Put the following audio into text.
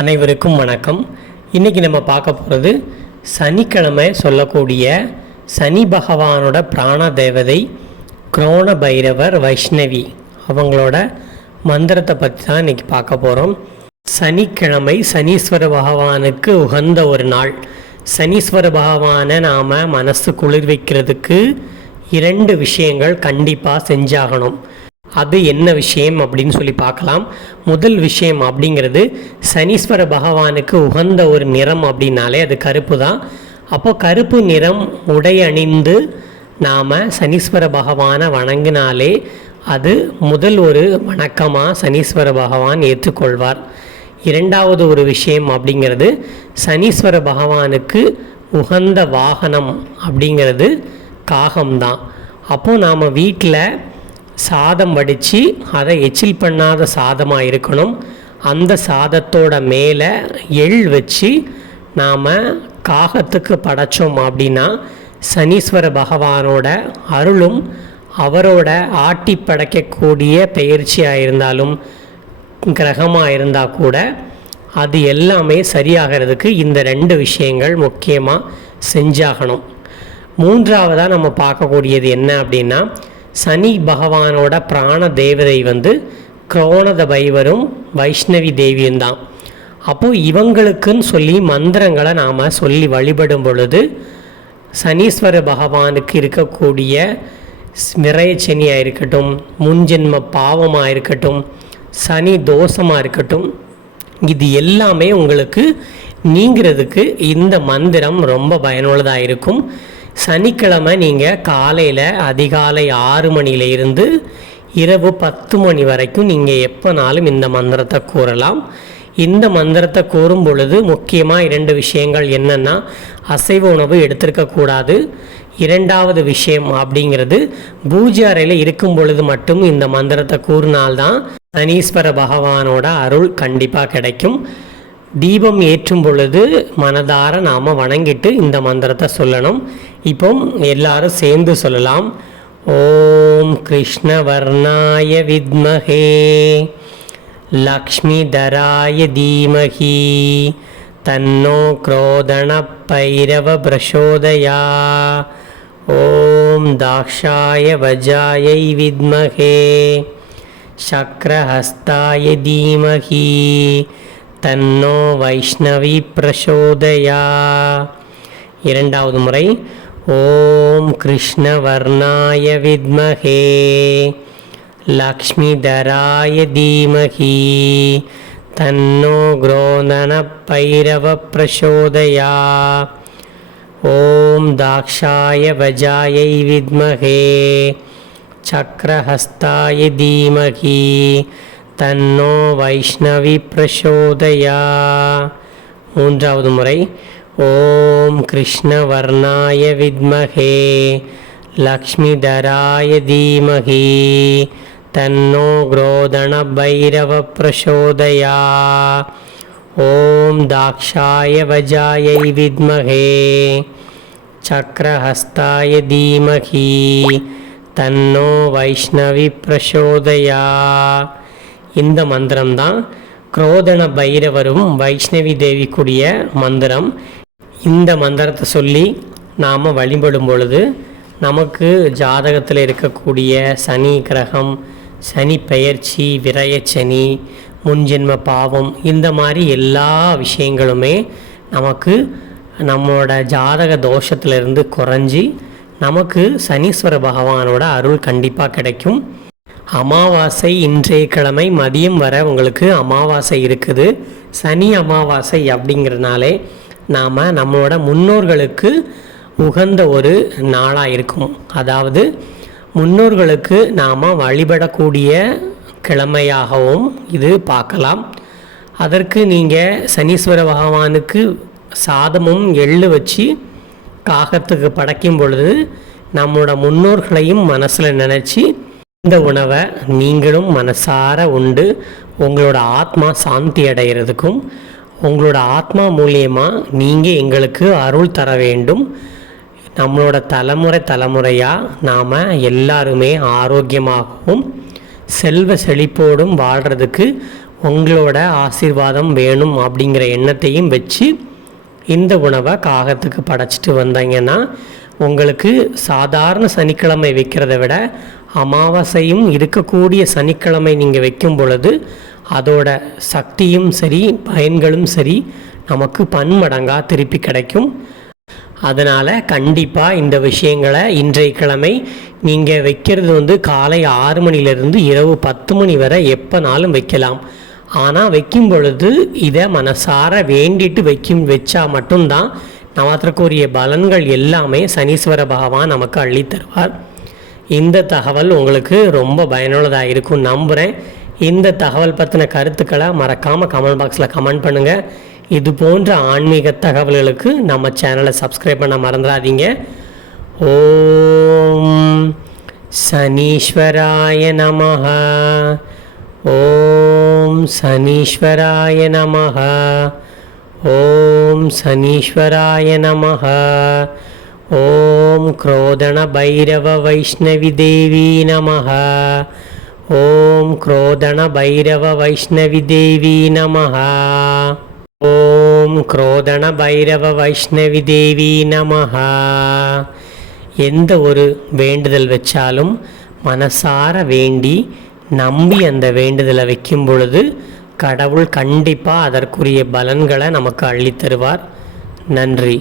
அனைவருக்கும் வணக்கம். இன்றைக்கி நம்ம பார்க்க போகிறது சனிக்கிழமை சொல்லக்கூடிய சனி பகவானோட பிராண தேவதை குரோண பைரவர் வைஷ்ணவி அவங்களோட மந்திரத்தை பற்றி தான் இன்றைக்கி பார்க்க போகிறோம் சனிக்கிழமை சனீஸ்வர பகவானுக்கு உகந்த ஒரு நாள். சனீஸ்வர பகவானை நாம் மனசு குளிர்விக்கிறதுக்கு இரண்டு விஷயங்கள் கண்டிப்பாக செஞ்சாகணும். அது என்ன விஷயம் அப்படின்னு சொல்லி பார்க்கலாம். முதல் விஷயம் அப்படிங்கிறது சனீஸ்வர பகவானுக்கு உகந்த ஒரு நிறம் அப்படின்னாலே அது கருப்பு தான். அப்போ கருப்பு நிறம் உடை அணிந்து நாம் சனீஸ்வர பகவானை வணங்கினாலே அது முதல் ஒரு வணக்கமாக சனீஸ்வர பகவான் ஏற்றுக்கொள்வார். இரண்டாவது ஒரு விஷயம் அப்படிங்கிறது சனீஸ்வர பகவானுக்கு உகந்த வாகனம் அப்படிங்கிறது காகம்தான். அப்போது நாம் வீட்டில் சாதம் வடித்து அதை எச்சில் பண்ணாத சாதமாக இருக்கணும். அந்த சாதத்தோட மேலே எள் வச்சு நாம் காகத்துக்கு படைச்சோம் அப்படின்னா சனீஸ்வர பகவானோட அருளும் அவரோட ஆட்டி படைக்கக்கூடிய பயிற்சியாக இருந்தாலும் கிரகமாக இருந்தால் கூட அது எல்லாமே சரியாகிறதுக்கு இந்த ரெண்டு விஷயங்கள் முக்கியமாக செஞ்சாகணும். மூன்றாவதாக நம்ம பார்க்கக்கூடியது என்ன அப்படின்னா சனி பகவானோட பிராண தேவதை வந்து குரோணத பைவரும் வைஷ்ணவி தேவியும் தான். அப்போது இவங்களுக்குன்னு சொல்லி மந்திரங்களை நாம் சொல்லி வழிபடும் பொழுது சனீஸ்வர பகவானுக்கு இருக்கக்கூடிய விரயச்சனியாக இருக்கட்டும் முன்ஜென்ம பாவமாக இருக்கட்டும் சனி தோஷமாக இருக்கட்டும் இது எல்லாமே உங்களுக்கு நீங்கிறதுக்கு இந்த மந்திரம் ரொம்ப பயனுள்ளதாக இருக்கும். சனிக்கிழமை நீங்கள் காலையில் அதிகாலை ஆறு மணியிலிருந்து இரவு பத்து மணி வரைக்கும் நீங்கள் எப்போனாலும் இந்த மந்திரத்தை கூறலாம். இந்த மந்திரத்தை கூறும் பொழுது முக்கியமாக இரண்டு விஷயங்கள் என்னென்னா அசைவ உணவு எடுத்திருக்கக்கூடாது இரண்டாவது விஷயம் அப்படிங்கிறது பூஜை அறையில் இருக்கும் பொழுது மட்டும் இந்த மந்திரத்தை கூறினால்தான் சனீஸ்வர பகவானோட அருள் கண்டிப்பாக கிடைக்கும். தீபம் ஏற்றும் பொழுது மனதார நாம் வணங்கிட்டு இந்த மந்திரத்தை சொல்லணும். இப்போ எல்லாரும் சேர்ந்து சொல்லலாம். ஓம் கிருஷ்ணவர்ணாய வித்மகே. லக்ஷ்மிதராய தீமகி. தன்னோ குரோதண பைரவ பிரசோதயா ஓம் தாக்ஷாய வஜாயை வித்மகே. சக்கரஹஸ்தாய தீமகி. தன்னோ வைஷ்ணவி பிரசோதயா. இரண்டாவது முறை. ஓம் கிருஷ்ணவர்ணாய வித்மஹே லக்ஷ்மிதராய தீமஹி தன்னோ குரோதன பைரவ பிரசோதயா ஓம் தாக்ஷாய வஜாயை வித்மஹே சக்கரஹஸ்தாய தீமஹி தன்னோ வைஷ்ணவி பிரசோதயா. ஓம் கிருஷ்ணவர்ணாய வித்மஹே லக்ஷ்மிதராய தீமகி தன்னோ குரோதன பைரவ பிரசோதயா ஓம் தாக்ஷாய வஜாயை வித்மஹே சக்கரஹஸ்தாய தீமஹி தன்னோ வைஷ்ணவி பிரசோதயா இந்த மந்திரம்தான் குரோதன பைரவரும் வைஷ்ணவி தேவிக்குரிய மந்திரம். இந்த மந்திரத்தை சொல்லி நாம் வழிபடும் பொழுது நமக்கு ஜாதகத்தில் இருக்கக்கூடிய சனி கிரகம் சனி பெயர்ச்சி விரயச்சனி முன்ஜென்ம பாவம் இந்த மாதிரி எல்லா விஷயங்களுமே நமக்கு நம்மளோட ஜாதக தோஷத்திலிருந்து குறைஞ்சி நமக்கு சனீஸ்வர பகவானோட அருள் கண்டிப்பாக கிடைக்கும். அமாவாசை இன்றைய கிழமை மதியம் வர உங்களுக்கு அமாவாசை இருக்குது. சனி அமாவாசை அப்படிங்கிறனாலே நாம் நம்மளோட முன்னோர்களுக்கு உகந்த ஒரு நாளாக இருக்கும். அதாவது முன்னோர்களுக்கு நாம் வழிபடக்கூடிய கிழமையாகவும் இது பார்க்கலாம். அதற்கு நீங்கள் சனீஸ்வர பகவானுக்கு சாதமும் எள்ளு வச்சு காகத்துக்கு படைக்கும் பொழுது நம்மளோட முன்னோர்களையும் மனசில் நினச்சி இந்த உணவை நீங்களும் மனசார உண்டு. உங்களோட ஆத்மா சாந்தி அடைகிறதுக்கும் உங்களோட ஆத்மா மூலியமாக நீங்கள் எங்களுக்கு அருள் தர வேண்டும். நம்மளோட தலைமுறை தலைமுறையாக நாம் எல்லாருமே ஆரோக்கியமாகவும் செல்வ செழிப்போடும் வாழ்கிறதுக்கு உங்களோட ஆசீர்வாதம் வேணும் அப்படிங்கிற எண்ணத்தையும் வச்சு இந்த உணவை காகத்துக்கு படைச்சிட்டு வந்தீங்கன்னா உங்களுக்கு சாதாரண சனிக்கிழமை வைக்கிறத விட அமாவாசையும் இருக்கக்கூடிய சனிக்கிழமை நீங்கள் வைக்கும் பொழுது அதோட சக்தியும் சரி பயன்களும் சரி நமக்கு பன்மடங்காக திருப்பி கிடைக்கும். அதனால் கண்டிப்பாக இந்த விஷயங்களை இன்றைய கிழமை நீங்கள் வைக்கிறது வந்து காலை ஆறு மணிலேருந்து இரவு பத்து மணி வரை எப்போனாலும் வைக்கலாம். ஆனால் வைக்கும் பொழுது இதை மனசார வேண்டிட்டு வைக்கும் வச்சா மட்டும்தான் நமத்திற்குரிய பலன்கள் எல்லாமே சனீஸ்வர பகவான் நமக்கு அள்ளித் தருவார் இந்த தகவல் உங்களுக்கு ரொம்ப பயனுள்ளதாக இருக்கும் நம்புகிறேன் இந்த தகவல் பற்றின கருத்துக்களை மறக்காமல் கமெண்ட் பாக்ஸில் கமெண்ட் பண்ணுங்கள் இது போன்ற ஆன்மீக தகவல்களுக்கு நம்ம சேனலை சப்ஸ்கிரைப் பண்ண மறந்துடாதீங்க ஓம் சனீஸ்வராய நமஹ ஓம் சனீஸ்வராய நமஹ ஓம் சனீஸ்வராய நமஹ ஓம் क्रोधण भैरव वैष्णवी देवी नमः ॐ क्रोधण भैरव वैष्णवी देवी नमः ॐ क्रोधण भैरव வைஷ்ணவி தேவி நமஹ எந்த ஒரு வேண்டுதல் வச்சாலும் மனசார வேண்டி நம்பி அந்த வேண்டுதலை வைக்கும் பொழுது கடவுள் கண்டிப்பாக அதற்குரிய பலன்களை நமக்கு அள்ளித் தருவார் நன்றி